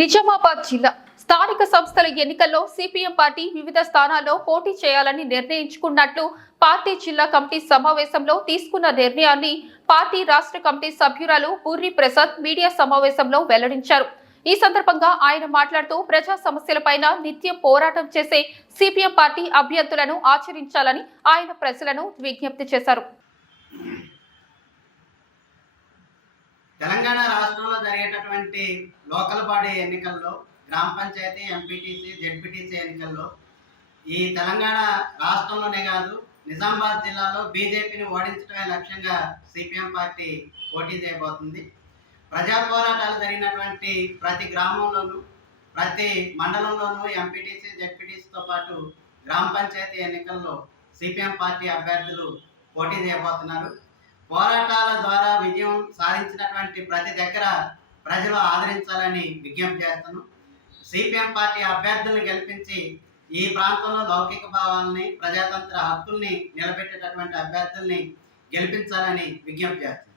నిజామాబాద్ జిల్లా స్థానిక సంస్థల ఎన్నికల్లో సిపిఎం పార్టీ వివిధ స్థానాల్లో పోటీ చేయాలని నిర్ణయించుకున్నట్లు పార్టీ జిల్లా కమిటీ సమావేశంలో తీసుకున్న నిర్ణయాన్ని పార్టీ రాష్ట్ర కమిటీ సభ్యురాలు పూర్రి ప్రసాద్ మీడియా సమావేశంలో వెల్లడించారు. ఈ సందర్భంగా ఆయన మాట్లాడుతూ ప్రజా సమస్యలపైన నిత్యం పోరాటం చేసే సిపిఎం పార్టీ అభ్యర్థులను ఆచరించాలని ఆయన ప్రజలను విజ్ఞప్తి చేశారు. తెలంగాణ ఉన్నటువంటి లోకల్ బాడీ ఎన్నికల్లో గ్రామ పంచాయతీ ఎంపీటీసీ జెడ్పీటీసీ ఎన్నికల్లో ఈ తెలంగాణ రాష్ట్రంలోనే కాదు నిజామాబాద్ జిల్లాలో బీజేపీని ఓడించడమే లక్ష్యంగా సిపిఎం పార్టీ పోటీ చేయబోతుంది. ప్రజా పోరాటాలు జరిగినటువంటి ప్రతి గ్రామంలోనూ ప్రతి మండలంలోనూ ఎంపీటీసీ జెడ్పీటీసీతో పాటు గ్రామ పంచాయతీ ఎన్నికల్లో సిపిఎం పార్టీ అభ్యర్థులు పోటీ చేయబోతున్నారు. పోరాటాల ద్వారా విజయం సాధించినటువంటి ప్రతి దగ్గర ప్రజలు ఆదరించాలని విజ్ఞప్తి చేస్తాను సిపిఎం పార్టీ అభ్యర్థులను గెలిపించి ఈ ప్రాంతంలో లౌకిక భావాలని ప్రజాతంత్ర హక్కుల్ని నిలబెట్టేటటువంటి అభ్యర్థుల్ని గెలిపించాలని విజ్ఞప్తి చేస్తాను